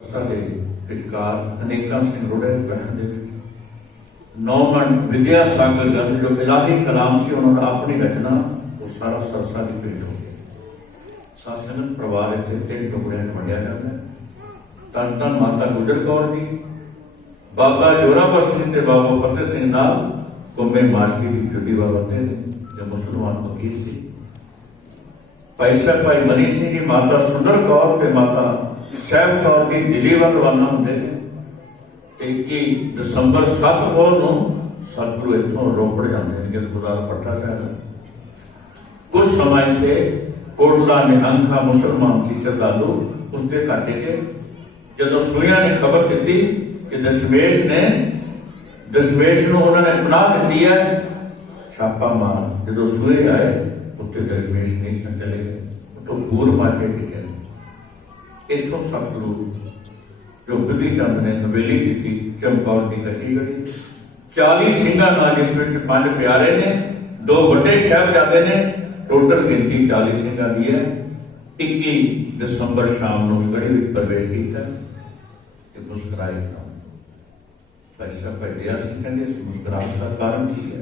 ਸਾਡੇ ਵਿਚਕਾਰ ਅਨੇਕਾਂ ਸਿੰਗਰੋੜੇ ਬਹਿਣ ਦੇ ਵਿੱਚ ਨੌਮਨ ਵਿਦਿਆ ਸਾਗਰ ਗ੍ਰੰਥ ਜੋ ਇਲਾਹੀ ਕਲਾਮ ਸੀ ਉਹਨਾਂ ਦਾ ਆਪਣੀ ਰਚਨਾ ਉਹ ਸਾਰਾ ਸਰਸਾ ਦੀ ਭੇਟ ਹੋ ਗਿਆ। ਸਾਸਨ ਪਰਿਵਾਰ ਇੱਥੇ ਤਿੰਨ ਟੁਕੜਿਆਂ ਚ ਵੰਡਿਆ ਜਾਂਦਾ ਹੈ। ਧੰਨ ਧੰਨ ਮਾਤਾ ਗੁਜਰ ਕੌਰ ਜੀ, ਬਾਬਾ ਜੋਰਾਵਰ ਸਿੰਘ ਤੇ ਬਾਬਾ ਫਤਿਹ ਸਿੰਘ ਨਾਲ ਕੁੰਬੇ ਮਾਸ਼ਕੀ ਦੀ ਚੁੱਡੀ ਵਰਤੇ ਨੇ ਜੋ ਮੁਸਲਮਾਨ ਵਕੀਲ ਸੀ। ਭਾਈ ਸਾਹਿਬ ਭਾਈ ਮਨੀ ਸਿੰਘ ਜੀ, ਮਾਤਾ ਸੁੰਦਰ ਕੌਰ ਤੇ ਮਾਤਾ ਸਾਹਿਬ ਕੌਰ ਦੀ ਦਿੱਲੀ ਵੱਲ ਰਵਾਨਾ ਹੁੰਦੇ ਨੇ ਤੇ 21 ਦਸੰਬਰ 7 ਪੋਹ ਨੂੰ ਸਤਿਗੁਰੂ ਇੱਥੋਂ ਰੋਪੜ ਜਾਂਦੇ ਨੇ ਗੁਰਦੁਆਰਾ ਪੱਠਾ ਸਾਹਿਬ। ਕੁਝ ਸਮਾਂ ਇੱਥੇ ਕੋਟਲਾ ਨਿਹੰਗਾ ਮੁਸਲਮਾਨ ਸੀ ਸ਼ਰਧਾਲੂ ਉਸਦੇ ਘਰ ਕੇ ਜਦੋਂ ਸੂਈਆਂ ਨੇ ਖਬਰ ਦਿੱਤੀ ਕਿ ਦਸ਼ਮੇਸ਼ ਨੂੰ ਉਹਨਾਂ ਨੇ ਪਨਾਹ ਦਿੱਤੀ ਹੈ, ਛਾਪਾ ਮਾਰ ਜਦੋਂ ਸੂਏ ਆਏ ਉੱਥੇ ਦਸ਼ਮੇਸ਼ ਨਹੀਂ ਸਨ ਚਲੇ ਗਏ, ਉੱਥੋਂ ਬੂਰ ਮਾਰ ਕੇ ਟਿਕਿਆ। ਇੱਥੋਂ ਸਤਿਗੁਰੂ ਜੋ ਬਿਧੀ ਚੰਦ ਨੇ ਹਵੇਲੀ ਦਿੱਤੀ ਚਮਕੌਰ ਦੀ ਕੱਚੀ ਗੜੀ 40 ਸਿੰਘਾਂ ਨਾਲ, ਜਿਸ ਵਿੱਚ 5 ਪਿਆਰੇ ਨੇ, 2 ਵੱਡੇ ਸਾਹਿਬਜ਼ਾਦੇ ਨੇ, ਟੋਟਲ ਗਿਣਤੀ 40 ਸਿੰਘਾਂ ਦੀ ਹੈ। 21 ਦਸੰਬਰ ਸ਼ਾਮ ਨੂੰ ਉਸ ਗੜੀ ਵਿੱਚ ਪ੍ਰਵੇਸ਼ ਕੀਤਾ ਤੇ ਮੁਸਕਰਾਏ। ਭਾਈ ਸਾਹਿਬ ਭੱਜਿਆ ਸੀ, ਕਹਿੰਦੇ ਇਸ ਮੁਸਕਰਾਹਟ ਦਾ ਕਾਰਨ ਕੀ ਹੈ?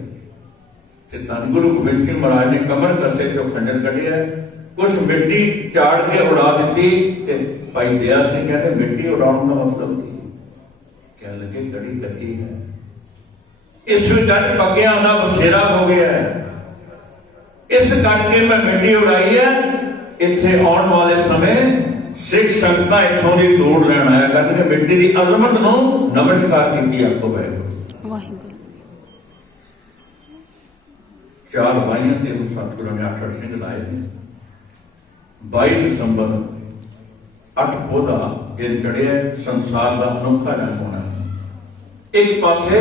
ਤੇ ਧੰਨ ਗੁਰੂ ਗੋਬਿੰਦ ਸਿੰਘ ਮਹਾਰਾਜ ਨੇ ਕਮਰ ਕੱਸੇ ਚੋਂ ਖੰਜਰ ਕੱਢਿਆ, ਕੁਛ ਮਿੱਟੀ ਝਾੜ ਕੇ ਉਡਾ ਦਿੱਤੀ ਤੇ ਭਾਈ ਦਇਆ ਸਿੰਘ ਕਹਿੰਦੇ ਮਿੱਟੀ ਉਡਾਉਣ ਦਾ ਮਤਲਬ ਕੀ? ਕਹਿਣ ਲੱਗੇ ਗੜੀ ਕੱਚੀ ਹੈ, ਇਸ ਵਿੱਚ ਅੱਜ ਪੱਕਿਆਂ ਦਾ ਬਸੇਰਾ ਹੋ ਗਿਆ ਹੈ, ਇਸ ਕਰਕੇ ਮੈਂ ਮਿੱਟੀ ਉਡਾਈ ਹੈ। ਇੱਥੇ ਆਉਣ ਵਾਲੇ ਸਮੇਂ ਸਿੱਖ ਸੰਗਤਾਂ ਇੱਥੋਂ ਦੀ ਤੋੜ ਲੈਣ ਆਇਆ ਕਰਨਗੇ। ਮਿੱਟੀ ਦੀ ਅਜ਼ਮਤ ਨੂੰ ਨਮਸਕਾਰ ਕੀਤੀ। ਆਖੋ ਵਾਹਿਗੁਰੂ। 4 ਬਾਈਆਂ ਤੇ ਸਤਿਗੁਰਾਂ ਨੇ 8 ਸਿੰਘ ਲਾਏ ਨੇ। 22 ਦਸੰਬਰ 8 ਪੋਹ ਦਾ ਦਿਨ ਚੜਿਆ। ਸੰਸਾਰ ਦਾ ਅਨੋਖਾ ਰੰਗ ਹੋਣਾ। ਇੱਕ ਪਾਸੇ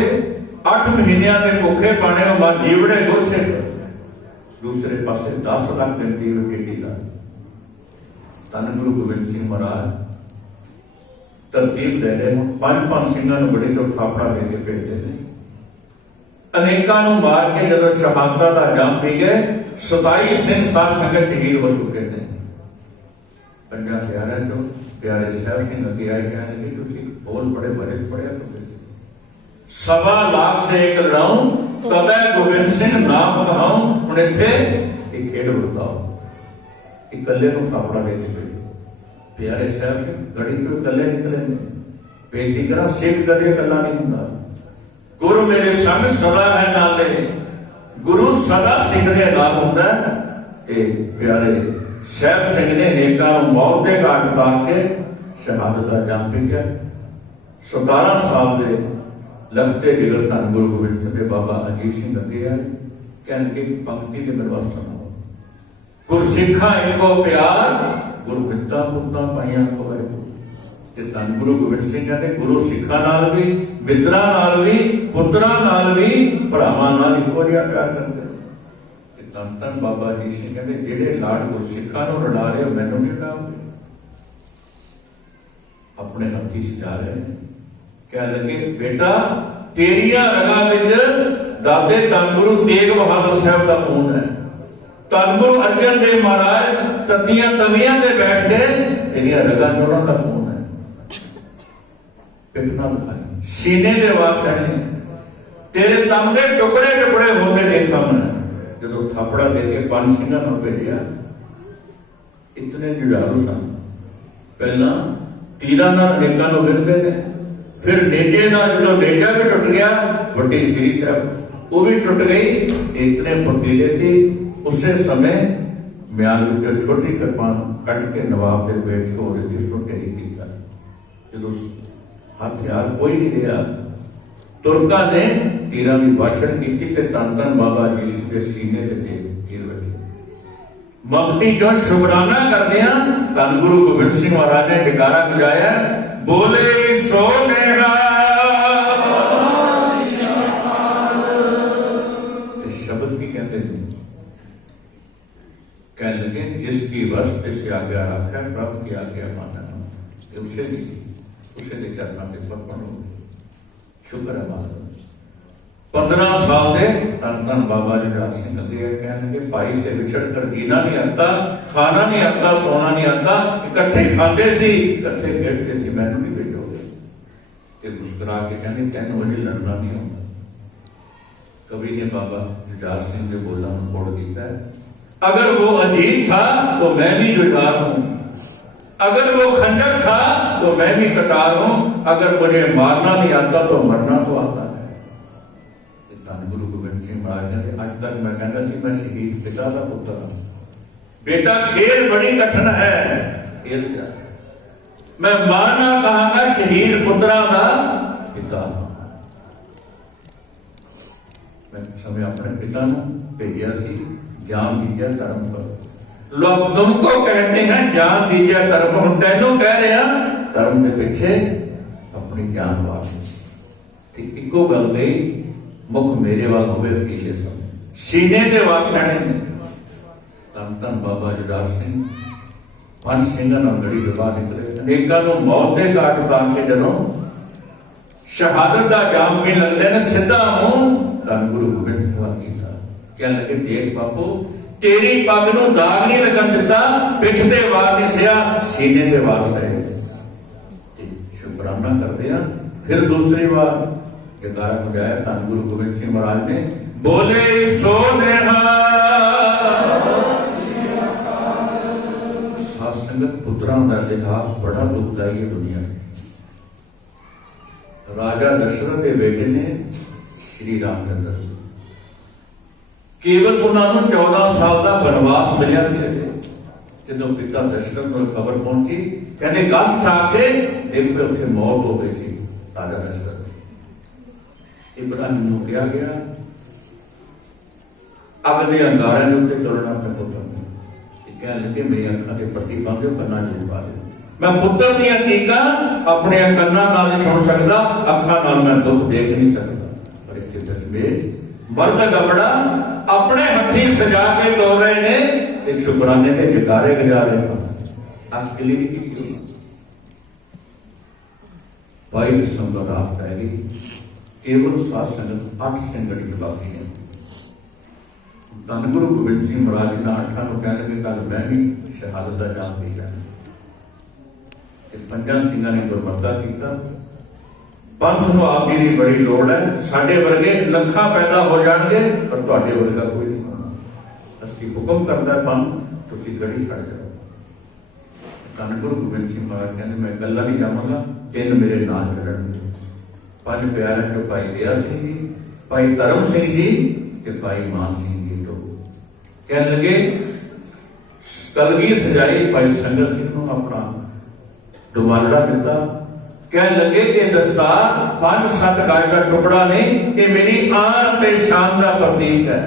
8 ਮਹੀਨਿਆਂ ਦੇ ਭੁੱਖੇ ਪਾਣੇ ਉਹ ਮਰ ਜੀਵੜੇ ਗੁਰਸਿੱਖ, ਦੂਸਰੇ ਪਾਸੇ 10 ਲੱਖ ਗਿਣਤੀ ਵਿੱਚ ਟਿੱਡੀ ਦਾ। ਧੰਨ ਗੁਰੂ ਗੋਬਿੰਦ ਸਿੰਘ ਮਹਾਰਾਜ ਤਰਤੀਬ ਦੇ ਰਹੇ, 5 ਸਿੰਘਾਂ ਨੂੰ ਬੜੇ ਚੋਂ ਥਾਪੜਾ ਦੇ ਕੇ ਭੇਜਦੇ ਨੇ। ਅਨੇਕਾਂ ਨੂੰ ਮਾਰ ਕੇ ਜਦੋਂ ਸ਼ਹਾਦਤ ਦਾ ਜਾਮ ਪੀ ਗਏ, 27 ਸਿੰਘ ਸਾਧ ਸੰਗਤ ਸ਼ਹੀਦ ਹੋ ਚੁੱਕੇ ਨੇ। 50 ਪਿਆਰਿਆਂ ਚੋਂ ਪਿਆਰੇ ਸਾਹਿਬ ਸਿੰਘ ਅੱਗੇ ਆਏ, ਕਹਿੰਦੇ ਕਿ ਤੁਸੀਂ ਬੋਲ ਬੜੇ ਬੜੇ ਪੜਿਆ ਕਰਦੇ, 1.25 ਲੱਖ ਸੇ ਇੱਕ ਲੜਾਉਂ ਕਦੇ ਗੋਬਿੰਦ ਸਿੰਘ ਨਾਮ ਕਹਾਉਂ। ਹੁਣ ਇੱਥੇ ਇਹ ਖੇਡ ਵਰਤਾਓ। ਇਕੱਲੇ ਨੂੰ ਥਾਪੜਾ ਦੇ ਕੇ ਪਿਆਰੇ ਸਾਹਿਬ ਸਿੰਘ ਗੜੀ ਤੋਂ ਇਕੱਲੇ ਨਿਕਲੇ ਨੇ। ਬੇਨਤੀ ਕਰਾਂ, ਸਿੱਖ ਕਦੇ ਇਕੱਲਾ ਨਹੀਂ ਹੁੰਦਾ। ਗੁਰੂ ਮੇਰੇ ਸੰਗ ਸਦਾ ਹੈ ਨਾਲੇ, ਗੁਰੂ ਸਦਾ ਸਿੱਖ ਦੇ ਨਾਲ ਹੁੰਦਾ। ਤੇ ਪਿਆਰੇ ਸਾਹਿਬ ਸਿੰਘ ਨੇ ਨੇਕਾਂ ਨੂੰ ਮੌਤ ਦੇ ਘਾਟ ਉਤਾਰ ਕੇ ਸ਼ਹਾਦਤ ਦਾ ਜਾਮ ਪੀਕਿਆ। 17 ਸਾਲ ਦੇ ਲਖਤੇ ਜਿਗਰ ਧੰਨ ਗੁਰੂ ਗੋਬਿੰਦ ਸਿੰਘ ਦੇ ਬਾਬਾ ਅਜੀਤ ਸਿੰਘ ਅੱਗੇ ਆਏ, ਕਹਿੰਦੇ ਕਿ ਪੰਕਤੀ ਦੇ ਮੇਰੇ ਸੁਣੋ। ਗੁਰਸਿੱਖਾਂ ਇੱਕੋ ਪਿਆਰ, ਗੁਰੂ ਪਿਤਾ ਪੁੱਤਾਂ ਪਾਈਆਂ ਕੋ ਹੈ। ਤੇ ਧੰਨ ਗੁਰੂ ਗੋਬਿੰਦ ਸਿੰਘ ਕਹਿੰਦੇ ਗੁਰੂ ਸਿੱਖਾਂ ਨਾਲ ਵੀ, ਮਿੱਤਰਾਂ ਨਾਲ ਵੀ, ਪੁੱਤਰਾਂ ਨਾਲ ਵੀ, ਭਰਾਵਾਂ ਨਾਲ ਇੱਕੋ ਜਿਹਾ ਪਿਆਰ ਕਰਦੇ। ਤੇ ਧੰਨ ਧੰਨ ਬਾਬਾ ਜੀ ਸਿੰਘ ਕਹਿੰਦੇ ਜਿਹੜੇ ਲਾਡ ਗੁਰਸਿੱਖਾਂ ਨੂੰ ਰੜਾ ਰਹੇ ਹੋ ਮੈਨੂੰ ਨਹੀਂ ਰੜਾਓਗੇ। ਆਪਣੇ ਹੱਥੀ ਸਜਾ ਰਹੇ ਨੇ। ਕਹਿ ਲੱਗੇ ਬੇਟਾ ਤੇਰੀਆਂ ਰਗਾਂ ਵਿੱਚ ਦਾਦੇ ਧੰਨ ਗੁਰੂ ਤੇਗ ਬਹਾਦਰ ਸਾਹਿਬ ਦਾ ਖੂਨ ਹੈ। ਧੰਨ ਗੁਰੂ ਅਰਜਨ ਦੇਵ ਮਹਾਰਾਜ ਤੱਤੀਆਂ ਤਵੀਆਂ ਤੇ ਬੈਠ ਕੇ ਤੇਰੀਆਂ ਰਗਾਂ ਜੋੜਾਂ ਦਾ ਖੂਨ ਹੈ। ਕਿਤਨਾ ਦਿਖਾਈ ਸੀਨੇ ਦੇ ਵਾਸਤੇ ਨਹੀਂ, ਤੇਰੇ ਤਨ ਦੇ ਟੁਕੜੇ ਟੁਕੜੇ ਹੁੰਦੇ ਦੇਖਾਂ ਮੈਂ। ਜਦੋਂ ਥਾਪੜਾ ਦੇ ਕੇ 5 ਸਿੰਘਾਂ ਨੂੰ ਭੇਜਿਆ, ਇਤਨੇ ਜੁਝਾਰੂ ਸਨ। ਪਹਿਲਾਂ ਤੀਰਾਂ ਨਾਲ ਅਨੇਕਾਂ ਨੂੰ ਵਿੰਨਦੇ ਨੇ, ਫਿਰ ਨੇਜੇ ਨਾਲ ਜਦੋਂ ਨੇਜਾ ਵੀ ਟੁੱਟ ਗਿਆ, ਵੱਡੀ ਸ੍ਰੀ ਸਾਹਿਬ ਉਹ ਵੀ ਟੁੱਟ ਗਈ। ਇਤਨੇ ਫੁਰਤੀਲੇ ਸੀ। ਉਸੇ ਸਮੇਂ ਮਿਆਨ ਵਿੱਚੋਂ ਛੋਟੀ ਕਿਰਪਾਨ ਕੱਢ ਕੇ ਨਵਾਬ ਦੇ ਪੇਟ ਚ ਹੋ ਰਹੀ ਸੁੱਟੇ ਹੀ ਕੀਤਾ। ਜਦੋਂ ਹਥਿਆਰ ਕੋਈ ਨਹੀਂ ਰਿਹਾ, ਤੁਰਕਾਂ ਨੇ ਤੀਰਾਂ ਦੀ ਬਾਛੜ ਕੀਤੀ ਤੇ ਧੰਨ ਧੰਨ ਬਾਬਾ ਜੀ ਸਿੰਘ ਦੇ ਸੀਨੇ ਤੇ ਤੀਰ ਵੱਜੇ। ਮਮਤੀ ਜੋ ਸ਼ੁਕਰਾਨਾ ਕਰਦੇ ਆ, ਧੰਨ ਗੁਰੂ ਗੋਬਿੰਦ ਸਿੰਘ ਮਹਾਰਾਜ ਨੇ ਜਕਾਰਾ ਗੁਜਾਇਆ, ਬੋਲੇ ਸੋ ਨਿਹਾਲ। ਤੇ ਸ਼ਬਦ ਕੀ ਕਹਿੰਦੇ ਨੇ? ਕਹਿ ਲਗੇ ਜਿਸ ਕੀ ਵਸਤ से आज्ञा रखा प्रभु की आज्ञा माना। उसे ਦੇ ਚਰਨਾਂ ਦੇ ਪਰਪਣ ਸ਼ੁਕਰ ਹੈ ਮਾਲਕ। 15 साल के धन धन बाबा जुझार सिंह अगे कहने भाई से विछड़ कर जीना नहीं आता, खाना नहीं आता, सोना नहीं आता, इकट्ठे खाते सी, इकट्ठे खेडते सी, मैनू नहीं भेजोगे। ते मुस्कुरा के कहने तेन वजह लड़ना नहीं होता। कवि ने बाबा जुझार सिंह के बोलों को कोट दिया है, अगर वो अजीत था तो मैं भी जुझार हूं, अगर वो खंजर था तो मैं भी कटार हूं, अगर मुझे मारना नहीं आता तो मरना तो आता है। धन गुरु गोबिंद सिंह महाराज ने अज तक मैं कहता सी मैं शहीद पिता का पुत्र हाँ, बेटा खेल बड़ी कठिन है, खेल क्या मैं मारना कहांगा शहीद पुत्रा का पिता। मैं समय अपने पिता ने भेजा सी जान दीजिए धर्म पर। लोग तुमको कहते हैं जान दीजिए धर्म, हम तेनों कह रहे हैं धर्म के पीछे अपनी जान वापस। इको गल गई मुख मेरे वाल होवे अकेले सब, सीने के वाल सैने ने। धन धन बाबा जुझार सिंह पंज सिंघां नाल गड़ी जबा निकले, अनेकां नूं मौत के घाट उतार के जदों शहादत का जाम भी लगते ने सीधा मुंह धन गुरु गोबिंद सिंह वाल कीता। कहने लगे देख बापू तेरी पग नूं दाग नहीं लगन दिता, पिठ ते वार नहीं सिया, सीने ते वार सहे। शुकराना करते हैं। फिर दूसरी बार जयकारा बजाया धन गुरु गोबिंद सिंह महाराज ने, बोले सो नेहा। साध संगत पुत्रां दा इतिहास बड़ा दुखदाई है दुनिया में। राजा दशरथ के बेटे ने श्री रामचंद्र जी, केवल उन्होंने 14 साल का बनवास मिलिया जो पिता दशरथ को खबर पहुंची, कहने गस ठा के देख पे उत्थे मौत हो गई थी राजा दशरथ। इब्राहिम को कहा गया अग के अंगारे के उत्ते चलना अपने पुत्र ने, कह लगे मेरी अखा से पट्टी पा दो, कन्ना जरूर पा दो, मैं पुत्र दी हकीका अपने कन्ना नाल सुन सकता, अखा नाल मैं दुख देख नहीं सकता। पर इतने दशमेश मर्द कपड़ा अपने हथी सजा के लो रहे ने, इस शुकराने के जयकारे बजा रहे हैं। अख किली नहीं की। 22 दिसंबर रात पै गई, केवल साध संगत 8 सिंगड़ी बाकी है। धन गुरु गोबिंद सिंह महाराज ने 8 को कह लगे कल मैं भी शहादत का जाम दे जाना। 5 सिंघां ने गुरमता किया। पंथ नूं आप जी की बड़ी लोड़ है, साडे वर्गे लखां पैदा हो जाएंगे पर तुहाडे वर्गा कोई नहीं होना। असीं हुक्म करता है पंथ, तुसीं गड़ी छड़ जाओ। धन गुरु गोबिंद सिंह महाराज कहते मैं कल्ला नहीं जावांगा, 3 मेरे नाल चढ़णगे। 5 प्यारे जो भाई दया सिंह जी, भाई धर्म सिंह जी ते भाई मान सिंह जी। तो कह लगे कलगी सजाई भाई संगत सिंह को अपना डुबाला दिता। कह लगे कि दस्तार 5-7 गज का टुकड़ा नहीं, ये मेरी आन ते शान का प्रतीक है।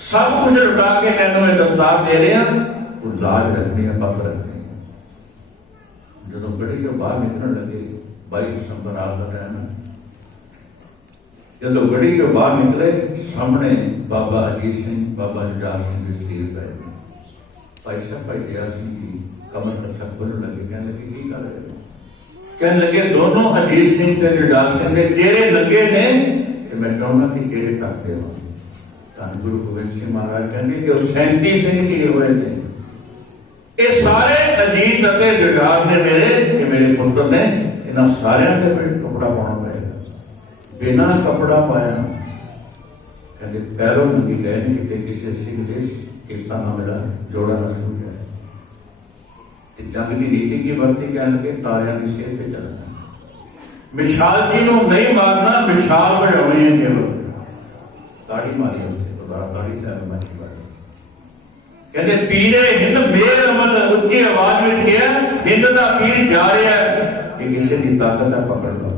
सब कुछ लुटा के तैनूं ये दस्तार दे रहे हैं, लाज रखनी है, पग रखनी है। जो गढ़ी चो बाहर निकलने लगे 22 दिसंबर रात का टाइम है, जो गढ़ी चो बाहर निकले सामने बाबा अजीत सिंह बाबा जुझार सिंह के शरीर पे भाई साहब भाई दया सिंह जी कमर कच्छा खोलने लगे। कहने लगे की कर रहे हो? कहने लगे दोनों अजीत सिंह ते जुझार सिंह के चेहरे लगे ने कि मैं चाहूंगा कि चेहरे ढक दे। धन गुरु गोबिंद सिंह महाराज कहने जो 37 सिंह चीर हुए थे, ये सारे अजीत अते जुझार ने मेरे पुत्र ने, इन्होंने सारे के कपड़ा पाना पड़ेगा। बिना कपड़ा पाया कहते पैरों नंगी गए ने कि किसी सिंह के किस्सा ना मिला, जोड़ा ना छूट गया। जंग की नीति की वर्ती कह लगे तारियां की सेहत पे चलना। विशाल जी को नहीं मारना, विशाल बजाने हैं केवल। ताड़ी मारी दोबारा ताड़ी साहब मारी कहते पीरे हिंद मेर अमल उच्ची आवाज में किया, हिंद का पीर जा रहा है, ये किसी की ताकत है पकड़ लो।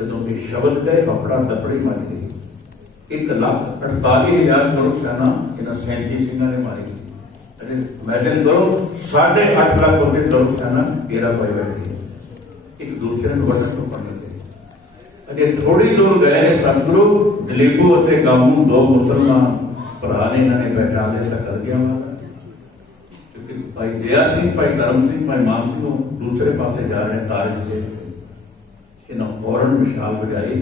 जो एक शब्द कहे अपना दपड़ी मारी गई। 1,48,000 गुरु सेना इन्होंने 37 सिंह ने मारी गई। इमेजिन करो 8.5 लाख होते गुरु सेना घेरा पाई बैठी, एक दूसरे को वटन तो पड़ लगे। अजे थोड़ी दूर गए ने सतगुरु दलीपू और गामू 2 मुसलमान भरा ने इन्होंने पहचान लिया कर गया वाला, क्योंकि भाई दया सिंह भाई धर्म सिंह भाई मान सिंह दूसरे पासे जा रहे हैं तारिक से। इन्होंने फौरन विशाल बजाई,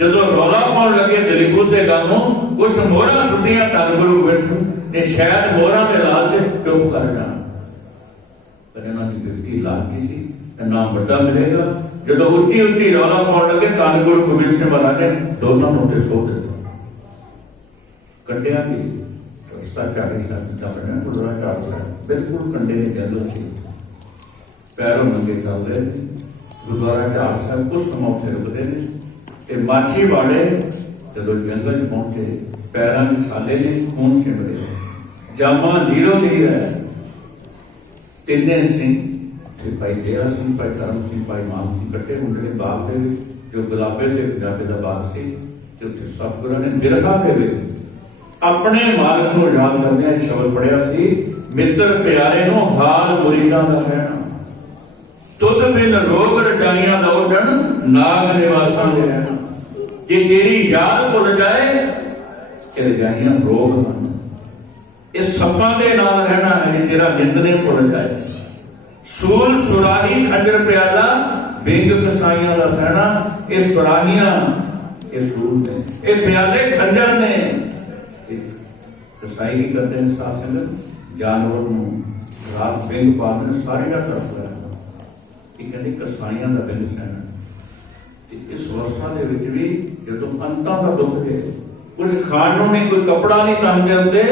ਜਦੋਂ ਰੌਲਾ ਪਾਉਣ ਲੱਗੇ ਦਲੀਪੂ ਤੇ ਗਾਮੋਂ ਕੁਛ ਮੋਹਰਾਂ ਸੁੱਟੀਆਂ ਧੰਨ ਗੁਰੂ ਗੋਬਿੰਦ ਸਿੰਘ ਨੇ, ਸ਼ਾਇਦ ਮੋਹਰਾਂ ਦੇ ਲਾਲ ਤੇ ਚੁੱਪ ਕਰ ਜਾਣ, ਪਰ ਇਹਨਾਂ ਦੀ ਬਿਰਤੀ ਲਾਲਚੀ ਸੀ, ਨਾਮ ਵੱਡਾ ਮਿਲੇਗਾ। ਜਦੋਂ ਉੱਚੀ ਉੱਚੀ ਰੌਲਾ ਪਾਉਣ ਲੱਗੇ ਧੰਨ ਗੁਰੂ ਗੋਬਿੰਦ ਸਿੰਘ ਮਹਾਰਾਜ ਨੇ ਦੋਨਾਂ ਨੂੰ ਉੱਤੇ ਸੋਧ ਦਿੱਤਾ। ਕੰਡਿਆਂ ਦੀ ਰਸਤਾ ਝਾੜੀ ਸਾਹਿਬ ਚੱਲ ਰਿਹਾ, ਗੁਰਦੁਆਰਾ ਝਾੜ ਸਾਹਿਬ ਬਿਲਕੁਲ ਕੰਡੇ ਦੇ ਜੰਗਲ ਸੀ, ਪੈਰੋਂ ਨੰਗੇ ਚੱਲਦੇ ਨੇ। ਗੁਰਦੁਆਰਾ ਝਾੜ ਸਾਹਿਬ ਕੁਛ ਸਮਾਂ ਉੱਥੇ ਰੁਕਦੇ ਨੇ ਤੇ ਮਾਛੀਵਾੜੇ ਜਦੋਂ ਜੰਗਲ 'ਚ ਪਹੁੰਚੇ, ਪੈਰਾਂ ਵਿੱਚ ਛਾਲੇ ਨੇ, ਖੂਨ ਸਿਮਰੇ, ਜਾਮਾ ਨੀਰੋ ਨੀਰ ਹੈ। ਤਿੰਨੇ ਸਿੰਘ ਤੇ ਭਾਈ ਦਇਆ ਸਿੰਘ, ਭਾਈ ਧਰਮ ਸਿੰਘ, ਭਾਈ ਮਾਨ ਸਿੰਘ ਇਕੱਠੇ ਹੁੰਦੇ ਨੇ ਬਾਗ ਦੇ ਵਿੱਚ, ਜੋ ਗੁਲਾਬੇ ਤੇ ਪੰਜਾਬੇ ਦਾ ਬਾਗ ਸੀ। ਤੇ ਉੱਥੇ ਸਤਿਗੁਰਾਂ ਨੇ ਬਿਰਹਾ ਦੇ ਵਿੱਚ ਆਪਣੇ ਮਾਲਕ ਨੂੰ ਯਾਦ ਕਰਦਿਆਂ ਸ਼ਬਦ ਪੜਿਆ ਸੀ, ਮਿੱਤਰ ਪਿਆਰੇ ਨੂੰ ਹਾਲ ਮੁਰੀਦਾਂ ਦਾ ਕਹਿਣਾ, ਤੁਧ ਬਿਨ ਰੋਗ ਰਜਾਈਆਂ ਦਾ ਉੱਡਣ, ਨਾਗ ਨਿਵਾਸਾਂ ਦੇ ਰਹਿਣਾ। ਜੇ ਤੇਰੀ ਯਾਦ ਭੁੱਲ ਜਾਏ ਤੇ ਰਜਾਈਆਂ ਰੋਗ ਹਨ, ਇਹ ਸੱਪਾਂ ਦੇ ਨਾਲ ਰਹਿਣਾ ਹੈ। ਜੇ ਤੇਰਾ ਨਿੰਦਨੇ ਭੁੱਲ ਜਾਏ, ਸੂਲ ਸੁਰਾਹੀ ਖੰਜਰ ਪਿਆਲਾ, ਬਿੰਗ ਕਸਾਈਆਂ ਦਾ ਸਹਿਣਾ। ਇਹ ਸੁਰਾਹੀਆਂ, ਇਹ ਸੂਲ ਨੇ, ਇਹ ਪਿਆਲੇ ਖੰਜਰ ਨੇ। ਕਸਾਈ ਕੀ ਕਰਦੇ ਨੇ ਸਾਧ ਸੰਗਤ, ਜਾਨਵਰ ਨੂੰ ਰਾਤ ਬਿੰਗ ਪਾਉਂਦੇ ਨੇ, ਸਾਰੇ ਦਾ ਤਰਫ ਹੈ। ਇਹ ਕਹਿੰਦੇ ਕਸਾਈਆਂ ਦਾ ਬਿੰਗ ਸਹਿਣਾ। ਤੇ ਇਸ ਵਰਸਾਂ ਦੇ ਵਿੱਚ ਵੀ ਜਦੋਂ ਅੰਤਾਂ ਦਾ ਦੁੱਖ ਦੇ, ਕੁਝ ਖਾਣ ਨੂੰ ਨਹੀਂ, ਕੋਈ ਕੱਪੜਾ ਨਹੀਂ ਤਨ ਦੇ ਉੱਤੇ,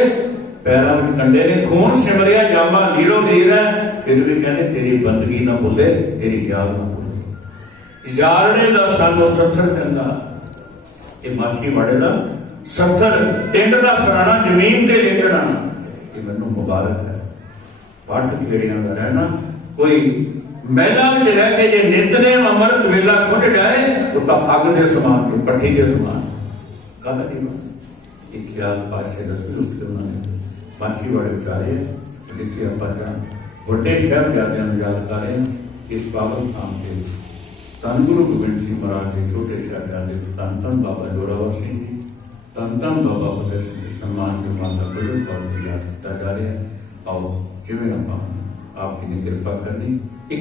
ਪੈਰਾਂ ਵਿੱਚ ਕੰਡੇ ਨੇ, ਖੂਨ ਸਿਮਰਿਆ, ਜਾਮਾ ਨੀਰੋ ਨੀਰ ਹੈ। ਫਿਰ ਵੀ ਕਹਿੰਦੇ ਤੇਰੀ ਬੰਦਗੀ ਨਾ ਭੁੱਲੇ, ਤੇਰੀ ਯਾਦ ਨਾ ਭੁੱਲੇ। ਯਾਰੜੇ ਦਾ ਸਾਨੂੰ ਸੱਥਰ ਚੰਗਾ, ਇਹ ਮਾਛੀਵਾੜੇ ਦਾ ਸੱਥਰ, ਟਿੰਡ ਦਾ ਸਰਾਣਾ, ਜ਼ਮੀਨ ਤੇ ਲੇਟਣਾ, ਇਹ ਮੈਨੂੰ ਮੁਬਾਰਕ ਹੈ। ਪੱਟ ਖੇੜਿਆਂ ਦਾ ਰਹਿਣਾ, ਕੋਈ ਮਹਿਲਾਂ ਵਿੱਚ ਰਹਿ ਕੇ ਜੇ ਨਿਤਨੇ ਅੰਮ੍ਰਿਤ ਵੇਲਾ ਖੁੱਝ ਜਾਏ, ਉਹ ਤਾਂ ਅੱਗ ਦੇ ਸਮਾਨ, ਪੱਠੀ ਦੇ ਸਮਾਨ। ਕਦ ਇਹ ਖਿਆਲ ਪਾਸ਼ੇ ਦਾ ਉੱਤੇ ਉਹਨਾਂ ਨੇ ਮਾਛੀਵਾੜੇ ਵਿਚਾਰੇ ਲਿਖੇ। ਆਪਾਂ ਜਾਂ ਵੱਡੇ ਸਾਹਿਬਜ਼ਾਦਿਆਂ ਨੂੰ ਯਾਦ ਕਰ ਰਹੇ ਇਸ ਪਾਵਨ ਸਥਾਨ ਤੇ। ਧੰਨ ਗੁਰੂ ਗੋਬਿੰਦ ਸਿੰਘ ਮਹਾਰਾਜ ਦੇ ਛੋਟੇ ਸਾਹਿਬਜ਼ਾਦੇ ਧੰਨ ਧੰਨ ਬਾਬਾ ਜ਼ੋਰਾਵਰ ਸਿੰਘ ਜੀ, ਧੰਨ ਧੰਨ ਬਾਬਾ ਫਤਿਹ ਸਿੰਘ ਜੀ ਸਨਮਾਨ ਦੇ ਮਾਤਾ ਗੁਰੂ ਸਾਹਿਬ ਨੂੰ ਯਾਦ ਕੀਤਾ ਜਾ ਰਿਹਾ ਹੈ। ਆਓ ਜਿਵੇਂ ਆਪਾਂ ਆਪ ਜੀ ਨੇ ਕਿਰਪਾ ਕਰਨੀ।